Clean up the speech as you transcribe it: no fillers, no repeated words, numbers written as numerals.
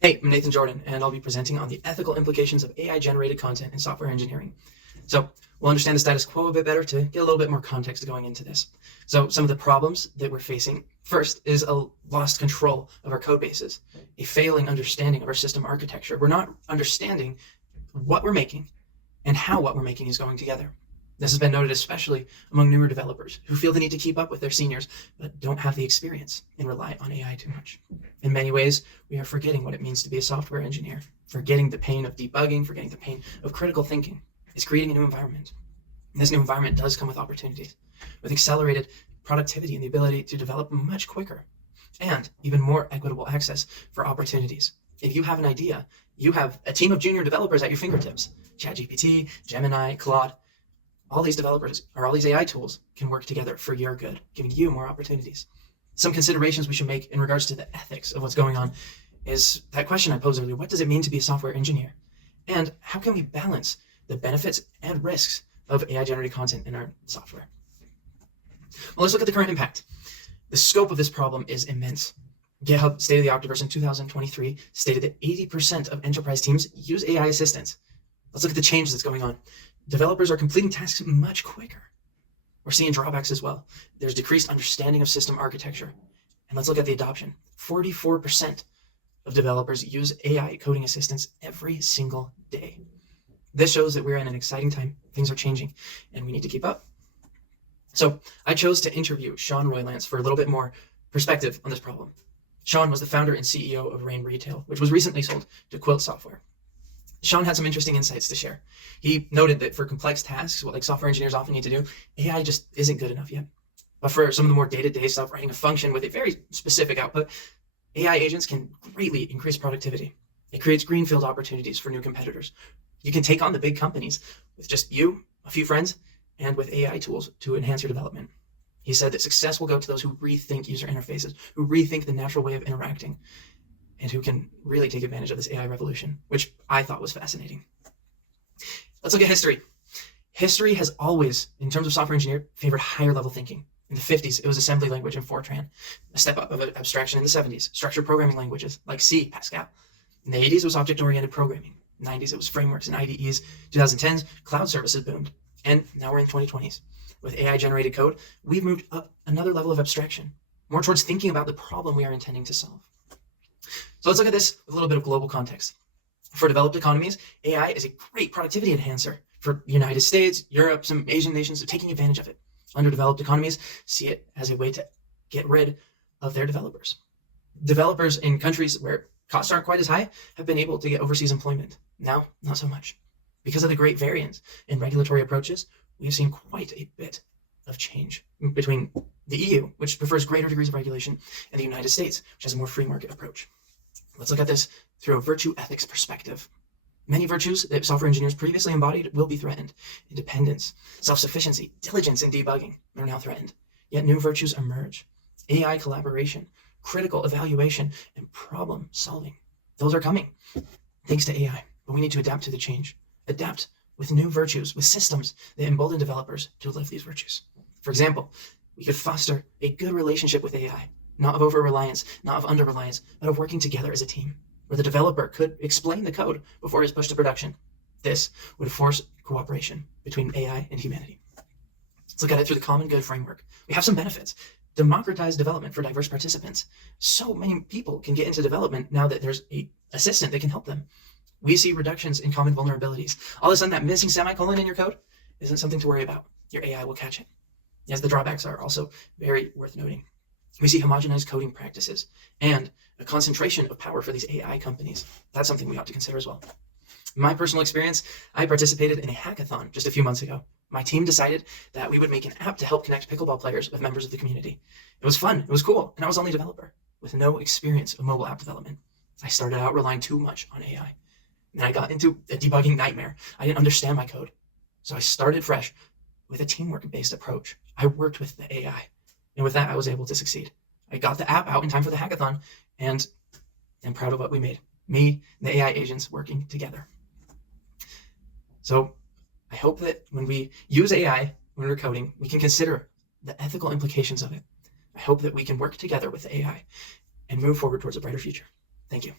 Hey, I'm Nathan Jordan, and I'll be presenting on the ethical implications of AI-generated content in software engineering. So we'll understand the status quo a bit better to get a little bit more context going into this. So some of the problems that we're facing, first, is a lost control of our code bases, a failing understanding of our system architecture. We're not understanding what we're making and how what we're making is going together. This has been noted especially among newer developers who feel the need to keep up with their seniors, but don't have the experience and rely on AI too much. In many ways, we are forgetting what it means to be a software engineer, forgetting the pain of debugging, forgetting the pain of critical thinking. It's creating a new environment. And this new environment does come with opportunities, with accelerated productivity and the ability to develop much quicker, and even more equitable access for opportunities. If you have an idea, you have a team of junior developers at your fingertips. ChatGPT, Gemini, Claude, all these developers or all these AI tools can work together for your good, giving you more opportunities. Some considerations we should make in regards to the ethics of what's going on is that question I posed earlier: what does it mean to be a software engineer? And how can we balance the benefits and risks of AI-generated content in our software? Well, let's look at the current impact. The scope of this problem is immense. GitHub State of the Octoverse in 2023 stated that 80% of enterprise teams use AI assistants. Let's look at the change that's going on. Developers are completing tasks much quicker. We're seeing drawbacks as well. There's decreased understanding of system architecture. And let's look at the adoption. 44% of developers use AI coding assistants every single day. This shows that we're in an exciting time. Things are changing, and we need to keep up. So I chose to interview Sean Roylance for a little bit more perspective on this problem. Sean was the founder and CEO of Rain Retail, which was recently sold to Quilt Software. Sean had some interesting insights to share. He noted that for complex tasks, what software engineers often need to do, AI just isn't good enough yet. But for some of the more day-to-day stuff, writing a function with a very specific output, AI agents can greatly increase productivity. It creates greenfield opportunities for new competitors. You can take on the big companies with just you, a few friends, and with AI tools to enhance your development. He said that success will go to those who rethink user interfaces, who rethink the natural way of interacting, and who can really take advantage of this AI revolution, which I thought was fascinating. Let's look at history. History has always, in terms of software engineering, favored higher level thinking. In the 50s, it was assembly language and Fortran, a step up of abstraction in the 70s, structured programming languages like C, Pascal. In the 80s, it was object-oriented programming. In the 90s, it was frameworks and IDEs. 2010s, cloud services boomed. And now we're in 2020s. With AI-generated code, we've moved up another level of abstraction, more towards thinking about the problem we are intending to solve. So let's look at this with a little bit of global context. For developed economies, AI is a great productivity enhancer. For the United States, Europe, some Asian nations are taking advantage of it. Underdeveloped economies see it as a way to get rid of their developers. Developers in countries where costs aren't quite as high have been able to get overseas employment. Now, not so much. Because of the great variance in regulatory approaches, we have seen quite a bit of change between the EU, which prefers greater degrees of regulation, and the United States, which has a more free market approach. Let's look at this through a virtue ethics perspective. Many virtues that software engineers previously embodied will be threatened. Independence, self-sufficiency, diligence, and debugging are now threatened. Yet new virtues emerge. AI collaboration, critical evaluation, and problem solving. Those are coming thanks to AI, but we need to adapt to the change. Adapt with new virtues, with systems that embolden developers to live these virtues. For example, we could foster a good relationship with AI, not of over-reliance, not of under-reliance, but of working together as a team, where the developer could explain the code before it's pushed to production. This would force cooperation between AI and humanity. Let's look at it through the common good framework. We have some benefits. Democratize development for diverse participants. So many people can get into development now that there's an assistant that can help them. We see reductions in common vulnerabilities. All of a sudden, that missing semicolon in your code isn't something to worry about. Your AI will catch it. Yes, the drawbacks are also very worth noting. We see homogenized coding practices and a concentration of power for these AI companies. That's something we ought to consider as well. In my personal experience, I participated in a hackathon just a few months ago. My team decided that we would make an app to help connect pickleball players with members of the community. It was fun, it was cool, and I was only a developer with no experience of mobile app development. I started out relying too much on AI. And I got into a debugging nightmare. I didn't understand my code. So I started fresh with a teamwork-based approach. I worked with the AI. And with that, I was able to succeed. I got the app out in time for the hackathon, and I'm proud of what we made. Me and the AI agents working together. So I hope that when we use AI, when we're coding, we can consider the ethical implications of it. I hope that we can work together with AI and move forward towards a brighter future. Thank you.